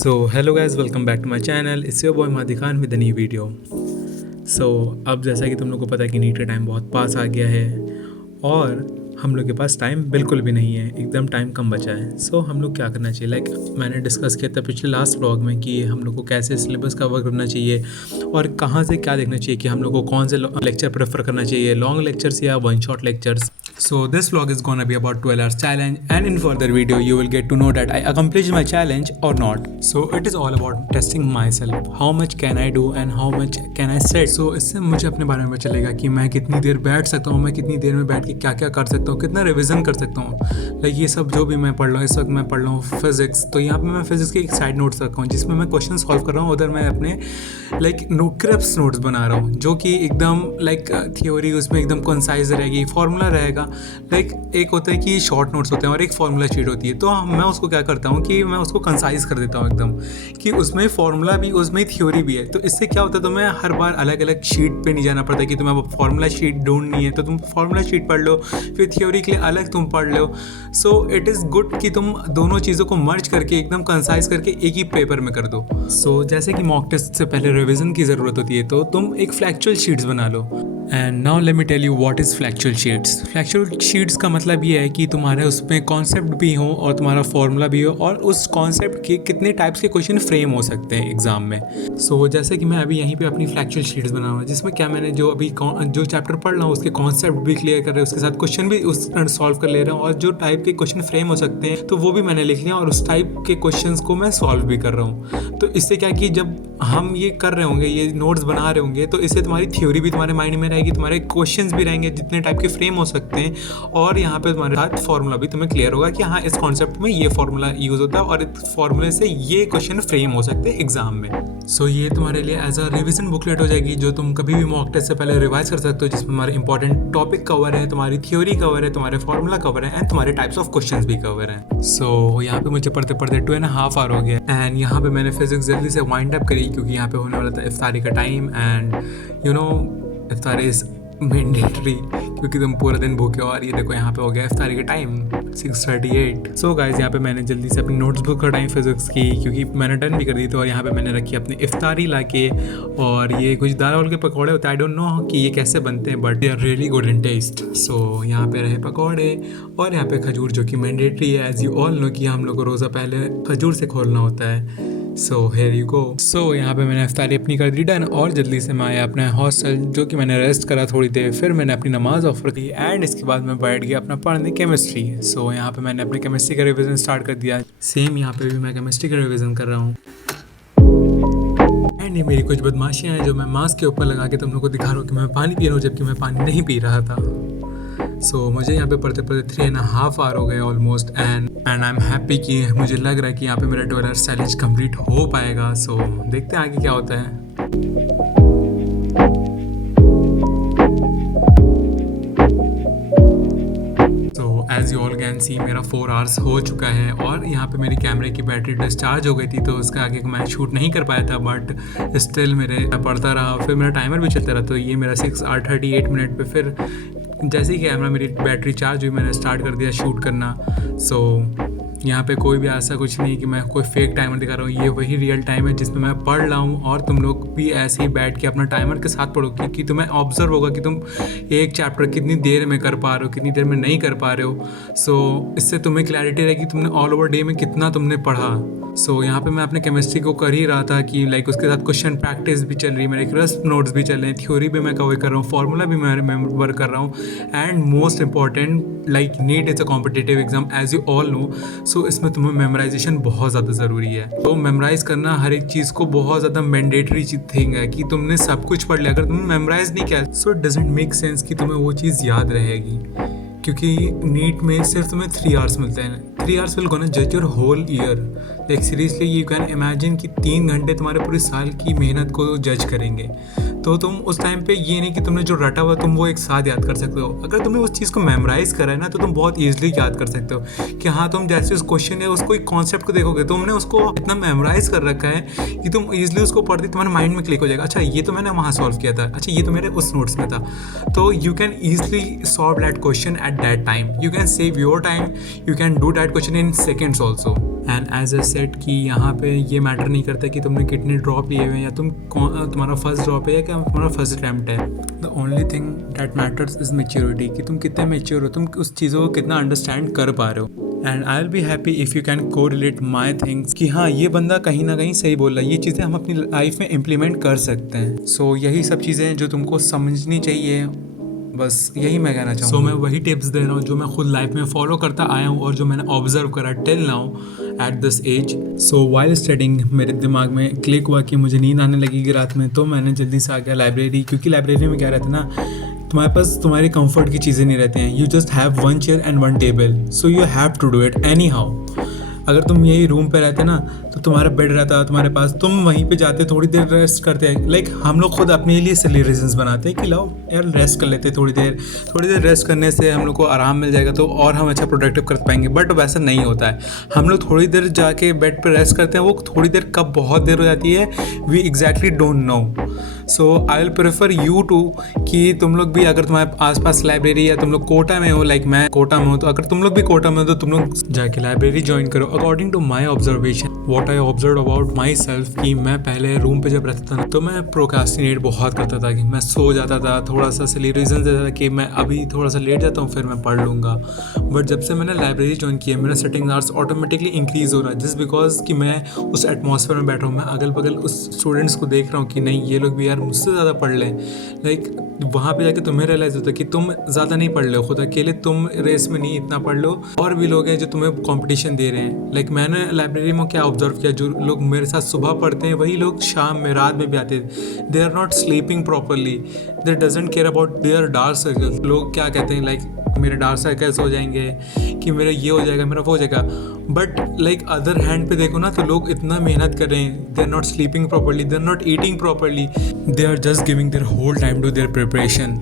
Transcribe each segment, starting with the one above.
So hello guys, welcome back to my channel. It's your boy Mahdi Khan with a new video. So अब जैसा कि तुम लोग को पता है कि नीट का टाइम बहुत पास आ गया है और हम लोग के पास टाइम बिल्कुल भी नहीं है, एकदम टाइम कम बचा है. सो हम लोग क्या करना चाहिए, मैंने डिस्कस किया था पिछले लास्ट व्लॉग में कि हम लोग को कैसे सिलेबस कवर करना चाहिए और कहाँ से क्या देखना चाहिए कि हम लोग को कौन से लेक्चर प्रेफर करना चाहिए, लॉन्ग लेक्चर्स या one shot lectures. So this vlog is gonna be about 12 hours challenge, and in further video you will get to know that I accomplished my challenge or not. So it is all about testing myself. How much can I do and how much can I set. So इससे मुझे अपने बारे में पता चलेगा कि मैं कितनी देर बैठ सकता हूँ, मैं कितनी देर में बैठ के क्या क्या कर सकता हूँ, कितना रिविजन कर सकता हूँ. ये सब जो भी मैं पढ़ रहा हूँ, इस वक्त मैं पढ़ रहा हूँ फिजिक्स. तो यहाँ पे मैं फिजिक्स के एक साइड नोट्स रखा हूँ जिसमें मैं क्वेश्चन सॉल्व कर रहा हूँ. उधर मैं अपने क्रिप्स नोट्स बना रहा हूँ जो कि एकदम थियोरी उसमें एकदम कंसाइज रहेगी, फॉर्मूला रहेगा. एक होता है कि शॉर्ट नोट्स होते हैं और एक फार्मूला शीट होती है. तो मैं उसको क्या करता हूँ कि मैं उसको कंसाइज कर देता हूँ एकदम, कि उसमें फार्मूला भी उसमें थ्योरी भी है. तो इससे क्या होता है, तो मैं हर बार अलग अलग शीट पे नहीं जाना पड़ता कि तुम्हें अब फार्मूला शीट ढूंढनी है तो तुम फार्मूला शीट पढ़ लो, फिर थ्योरी के लिए अलग तुम पढ़ लो. सो इट इज़ गुड कि तुम दोनों चीज़ों को मर्ज करके एकदम कंसाइज करके एक ही पेपर में कर दो. सो जैसे कि मॉक टेस्ट से पहले रिविजन की ज़रूरत होती है तो तुम एक फ्लैक्चुअल शीट्स बना लो. And now let me tell you what is factual sheets. Factual sheets का मतलब ये है कि तुम्हारे उसमें कॉन्सेप्ट भी हो और तुम्हारा फॉर्मूला भी हो और उस कॉन्सेप्ट के कितने टाइप्स के क्वेश्चन फ्रेम हो सकते हैं एग्जाम में. सो जैसे कि मैं अभी यहीं पे अपनी फ्लैक्चुअल शीट्स बना हुआ है जिसमें क्या मैंने जो अभी जो चैप्टर पढ़ रहा हूँ उसके कॉन्सेप्ट भी क्लियर कर रहे हैं, उसके साथ क्वेश्चन भी उस सॉल्व कर ले रहा हूँ और जो टाइप के क्वेश्चन फ्रेम हो सकते हैं तो वो भी मैंने लिख लिया और उस टाइप के क्वेश्चन को मैं सॉल्व भी कर रहा हूँ. तो इससे क्या कि जब हम ये कर रहे होंगे, ये नोट्स बना रहे होंगे, तो इससे तुम्हारी थ्योरी भी तुम्हारे माइंड में रहेगी, तुम्हारे क्वेश्चंस भी रहेंगे जितने टाइप के फ्रेम हो सकते हैं, और यहाँ पे तुम्हारे साथ फार्मूला भी तुम्हें क्लियर होगा कि हाँ इस कॉन्सेप्ट में ये फार्मूला यूज़ होता है और इस फार्मूले से ये क्वेश्चन फ्रेम हो सकते हैं एग्जाम में. सो ये तुम्हारे लिए एज अ रिविजन बुकलेट हो जाएगी जो तुम कभी भी मॉक टेस्ट से पहले रिवाइज कर सकते हो, जिसमें तुम्हारे इंपॉर्टेंट टॉपिक कवर है, तुम्हारी थ्योरी कवर है, तुम्हारे फार्मूला कवर है एंड तुम्हारे टाइप्स ऑफ क्वेश्चंस भी कवर हैं. सो यहाँ पे मुझे पढ़ते पढ़ते 2.5 आवर हो गया एंड यहाँ पे मैंने फिजिक्स जल्दी से वाइंड अप करी क्योंकि यहाँ पे होने वाला था इफ्तारी का टाइम. एंड इफ्तारी इज मैंडेटरी क्योंकि तुम पूरा दिन भूखे हो. और ये देखो यहाँ पे हो गया इफ्तारी का टाइम 6:38. सो गाइज यहाँ पे मैंने जल्दी से अपनी नोट्सबुक का टाइम फिजिक्स की क्योंकि मैंने डन भी कर दी थी और यहाँ पे मैंने रखी अपनी इफ्तारी लाके. और ये कुछ दाल वाल के पकौड़े होते हैं, आई डोंट नो कि ये कैसे बनते हैं but they are really good in test. So यहाँ पे रहे पकौड़े और यहाँ पे खजूर जो कि मैंडेटरी है, एज यू ऑल नो कि हम लोग को रोज़ा पहले खजूर से खोलना होता है. So here you go. सो यहाँ पे मैंने इफ्तारी अपनी कर दी डन और जल्दी से मैं आया अपने हॉस्टल जो कि मैंने रेस्ट करा थोड़ी देर, फिर मैंने अपनी नमाज ऑफर की एंड इसके बाद मैं बैठ गया अपना पढ़ने केमिस्ट्री. सो यहाँ पे मैंने अपनी केमिस्ट्री का रिवीजन स्टार्ट कर दिया. सेम यहाँ पे भी मैं केमिस्ट्री का रिवीजन कर रहा हूँ एंड ये मेरी कुछ बदमाशियाँ हैं जो मैं मास्क के ऊपर लगा के तुम लोग को दिखा रहा हूँ कि मैं पानी पी रहा हूँ जबकि मैं पानी नहीं पी रहा था. सो मुझे यहाँ पे पढ़ते पढ़ते 3.5 आवर हो गए almost and I am happy कि मुझे लग रहा है कि यहाँ पे मेरा 12 आवर चैलेंज कंप्लीट हो पाएगा. सो देखते हैं आगे क्या होता है. So as you all can see मेरा 4 आवर्स हो चुका है और यहाँ पे मेरी कैमरे की बैटरी डिस्चार्ज हो गई थी तो उसका आगे मैं शूट नहीं कर पाया था बट स्टिल मेरे पढ़ता रहा. फिर मेरा टाइमर भी चलता रहा तो ये मेरा 6:38 मिनट पे फिर जैसे ही कैमरा मेरी बैटरी चार्ज हुई मैंने स्टार्ट कर दिया शूट करना. सो यहाँ पे कोई भी ऐसा कुछ नहीं कि मैं कोई फेक टाइमर दिखा रहा हूँ, ये वही रियल टाइम है जिसमें मैं पढ़ रहा हूँ और तुम लोग भी ऐसे ही बैठ के अपना टाइमर के साथ पढ़ो कि तुम्हें ऑब्जर्व होगा कि तुम एक चैप्टर कितनी देर में कर पा रहे हो, कितनी देर में नहीं कर पा रहे हो. सो इससे तुम्हें क्लैरिटी रहेगी तुमने ऑल ओवर डे में कितना तुमने पढ़ा. सो यहाँ पे मैं अपने केमिस्ट्री को कर ही रहा था कि उसके साथ क्वेश्चन प्रैक्टिस भी चल रही है, मेरे क्रिस्प नोट्स भी चल रहे हैं, थ्योरी भी मैं कवर कर रहा हूँ, फार्मूला भी मैं रिमेंबर कर रहा हूँ and most important NEET is a competitive exam as you all know. So इसमें तुम्हें मेमोराइजेशन बहुत ज़्यादा ज़रूरी है. तो मेमोराइज करना हर एक चीज़ को बहुत ज़्यादा मैंडेटरी थिंग है कि तुमने सब कुछ पढ़ लिया. अगर तुमने मेमोराइज नहीं किया so it doesn't make sense कि तुम्हें वो चीज़ याद रहेगी क्योंकि नीट में सिर्फ तुम्हें 3 आवर्स मिलते हैं. 3 आवर्स विल गोना जज your whole year. Seriously you can imagine कि 3 घंटे तुम्हारे पूरे साल की मेहनत को जज करेंगे. तो तुम उस टाइम पे ये नहीं कि तुमने जो रटा हुआ तुम वो एक साथ याद कर सकते हो. अगर तुमने उस चीज़ को मेमोराइज करा है ना तो तुम बहुत ईजिली याद कर सकते हो कि हाँ तुम जैसे उस क्वेश्चन या उसको एक कॉन्सेप्ट को देखोगे तुमने उसको इतना मेमोराइज कर रखा है कि तुम ईजिली उसको पढ़ते तुम्हारे माइंड में क्लिक हो जाएगा. अच्छा ये तो मैंने वहाँ सॉल्व किया था, अच्छा ये तो मेरे उस नोट्स में था. तो you can easily solve that question at that time. You can save your time, you can do that question in seconds also. And as I set कि यहाँ पे ये मैटर नहीं करता कि तुमने कितने ड्रॉप लिए हुए हैं या तुम्हारा फर्स्ट ड्रॉप है या क्या तुम्हारा फर्स्ट अटैम्प्ट है। The only thing that matters is maturity, कि तुम कितने मेच्योर हो, तुम उस चीज़ों को कितना अंडरस्टैंड कर पा रहे हो। And I will be happy if you can को रिलेट माई थिंग्स कि हाँ ये बंदा कहीं ना कहीं सही बोल रहा है, ये चीज़ें हम अपनी लाइफ में इम्प्लीमेंट कर सकते हैं। सो यही सब चीज़ें हैं जो तुमको समझनी चाहिए, बस यही मैं कहना चाहूँगा। मैं वही टिप्स दे रहा हूँ जो मैं खुद लाइफ में फॉलो करता आया हूँ और जो मैंने ऑब्जर्व करा till now at this age. So while studying मेरे दिमाग में क्लिक हुआ कि मुझे नींद आने लगेगी रात में, तो मैंने जल्दी से आ गया लाइब्रेरी, क्योंकि लाइब्रेरी में क्या रहता है ना, तुम्हारे पास तुम्हारे कंफर्ट की चीज़ें नहीं रहती हैं। You just have one chair and one table, so you have to do it anyhow. अगर तुम यही रूम पे रहते ना तो तुम्हारा बेड रहता तुम्हारे पास, तुम वहीं पे जाते थोड़ी देर रेस्ट करते हैं। लाइक हम लोग खुद अपने लिए सिली रीजंस बनाते हैं कि लाओ यार रेस्ट कर लेते, थोड़ी देर रेस्ट करने से हम लोग को आराम मिल जाएगा तो और हम अच्छा प्रोडक्टिव कर पाएंगे। बट वैसा नहीं होता है। हम लोग थोड़ी देर जाके बेड पे रेस्ट करते हैं, वो थोड़ी देर कब बहुत देर हो जाती है we exactly don't know. So I will prefer you to कि तुम लोग भी अगर तुम्हारे आसपास लाइब्रेरी या तुम लोग कोटा में हो, लाइक मैं कोटा में हूँ, तो अगर तुम लोग भी कोटा में हो तो तुम लोग जाके लाइब्रेरी ज्वाइन करो। According to my observation what I observe about myself, कि मैं पहले रूम पे जब रहता था ना तो मैं प्रोक्रास्टिनेट बहुत करता था, कि मैं सो जाता था, थोड़ा सा सिली रीजन देता था कि मैं अभी थोड़ा सा लेट जाता हूँ फिर मैं पढ़ लूँगा। बट जब से मैंने लाइब्रेरी ज्वाइन किया मेरा सिटिंग आवर्स ऑटोमेटिकली इंक्रीज़ हो रहा है, जस्ट बिकॉज कि मैं उस एटमॉस्फेयर में बैठ रहा हूँ, मैं अगल बगल उस स्टूडेंट्स को देख रहा हूँ कि नहीं ये लोग भी यार मुझसे ज़्यादा पढ़ लें। लाइक वहाँ पे जाके तुम्हें रियलाइज़ होता है कि तुम ज़्यादा नहीं पढ़ लो, खुद अकेले तुम रेस में नहीं इतना पढ़ लो, और भी लोग हैं जो तुम्हें कंपटीशन दे रहे हैं। लाइक मैंने लाइब्रेरी में क्या ऑब्जर्व किया, जो लोग मेरे साथ सुबह पढ़ते हैं वही लोग शाम में रात में भी आते हैं। They are not sleeping properly, they doesn't care about their dark circles. लोग क्या कहते हैं लाइक मेरे डार्क सर्कल्स हो जाएंगे, कि मेरा ये हो जाएगा, मेरा वो हो जाएगा। बट लाइक अदर हैंड पे देखो ना तो लोग इतना मेहनत कर रहे हैं, they are not sleeping properly, they are not eating properly, they are just giving their whole time to their preparation.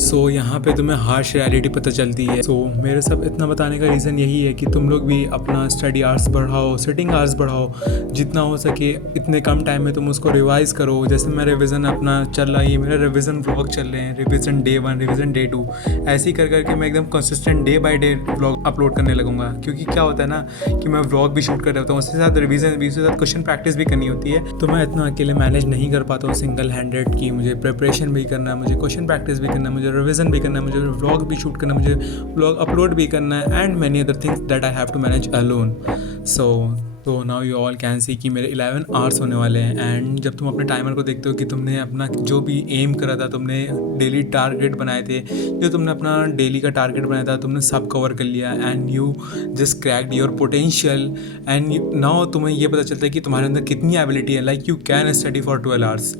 So यहाँ पे तुम्हें हार्श रियलिटी पता चलती है। सो मेरे सब इतना बताने का रीज़न यही है कि तुम लोग भी अपना स्टडी आवर्स बढ़ाओ, सिटिंग आवर्स बढ़ाओ, जितना हो सके इतने कम टाइम में तुम उसको रिवाइज़ करो। जैसे मैं रिवीजन अपना चल रहा है, ये मेरा रिवीजन व्लॉग चल रहे हैं, रिवीजन डे 1, रिवीजन डे 2, ऐसे ही कर करके मैं एकदम consistent day by day vlog upload करने लगूंगा। क्योंकि क्या होता है ना कि मैं व्लॉग भी शूट कर रहा होता हूँ, उसके साथ रिवीजन भी, उसके साथ क्वेश्चन प्रैक्टिस भी करनी होती है, तो मैं इतना अकेले मैनेज नहीं कर पाता हूँ सिंगल हैंडेड कि मुझे प्रिपरेशन भी करना है, मुझे क्वेश्चन प्रैक्टिस भी करना है, मुझे रिवीजन भी करना है, मुझे व्लॉग भी शूट करना है, मुझे व्लॉग अपलोड भी करना है, and many other things that I have to manage alone. तो now you all can see कि मेरे 11 आवर्स होने वाले हैं। एंड जब तुम अपने टाइमर को देखते हो कि तुमने अपना जो भी एम करा था, तुमने डेली टारगेट बनाए थे, जो तुमने अपना डेली का टारगेट बनाया था, तुमने सब कवर कर लिया and you just cracked your potential. And now तुम्हें ये पता चलता है कि तुम्हारे अंदर कितनी एबिलिटी है, like you can study for 12 hours.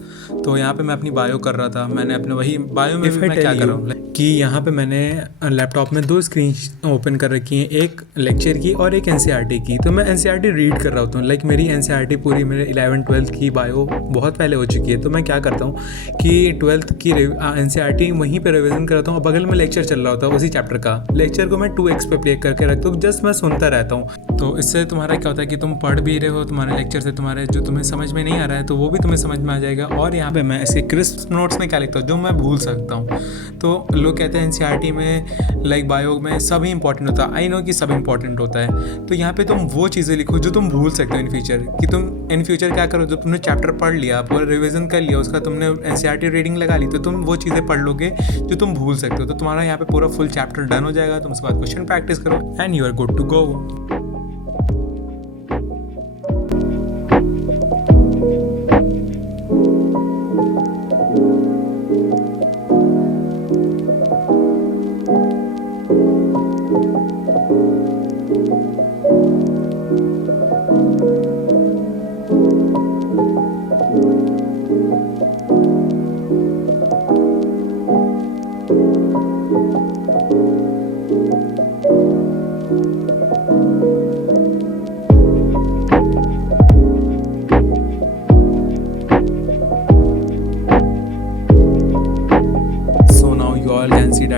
तो यहाँ पे मैं अपनी बायो कर रहा था, मैंने अपने वही बायो में मैं क्या कर रहा हूँ कि यहाँ पे मैंने लैपटॉप में 2 स्क्रीन ओपन कर रखी हैं, एक लेक्चर की और एक एनसीईआरटी की। तो मैं एनसीईआरटी रीड कर रहा होता हूँ। लाइक मेरी एनसीईआरटी पूरी मेरे 11-12 की बायो बहुत पहले हो चुकी है। तो मैं क्या करता हूँ कि 12th की एनसीईआरटी वहीं पे रिवीजन कराता हूँ, बगल में लेक्चर चल रहा होता है उसी चैप्टर का। लेक्चर को मैं 2x पे प्ले करके रखता हूँ, जस्ट मैं सुनता रहता हूँ। तो इससे तुम्हारा क्या होता है कि तुम पढ़ भी रहे हो, तुम्हारे लेक्चर से तुम्हारे जो तुम्हें समझ में नहीं आ रहा है तो वो भी तुम्हें समझ में आ जाएगा। और यहाँ पे मैं ऐसे क्रिस्प नोट्स में क्या लिखता हूँ जो मैं भूल सकता हूँ। तो लोग कहते हैं एनसीईआरटी में लाइक बायो में सब ही इंपॉर्टेंट होता है। आई नो कि सब इंपॉर्टेंट होता है, तो यहाँ पे तुम वो चीज़ें लिखो जो तुम भूल सकते हो इन फ्यूचर। कि तुम इन फ्यूचर क्या करो, जब तुमने चैप्टर पढ़ लिया, पूरा रिवीजन कर लिया, उसका तुमने एनसीईआरटी रीडिंग लगा ली, तो तुम वो चीज़ें पढ़ लोगे जो तुम भूल सकते हो। तो तुम्हारा यहाँ पे पूरा फुल चैप्टर डन हो जाएगा। तुम उसके बाद क्वेश्चन प्रैक्टिस करो and you are good to go.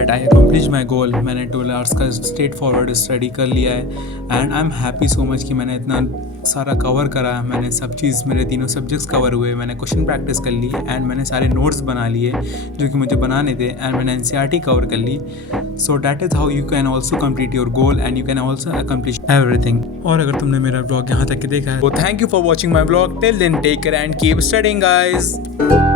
That I accomplish my goal. मैंने 12 आवर्स का स्ट्रेट फॉरवर्ड स्टडी कर लिया है and I am happy so much कि मैंने इतना सारा कवर करा। मैंने सब चीज़, मेरे तीनों सब्जेक्ट्स कवर हुए, मैंने क्वेश्चन प्रैक्टिस कर ली एंड मैंने सारे नोट्स बना लिए जो कि मुझे बनाने थे एंड मैंने NCERT कवर कर ली। So that is how you can also complete your goal and you can also accomplish everything. और अगर तुमने मेरा ब्लॉग यहाँ तक के देखा है तो thank you for watching my blog. Till then take care and keep studying guys.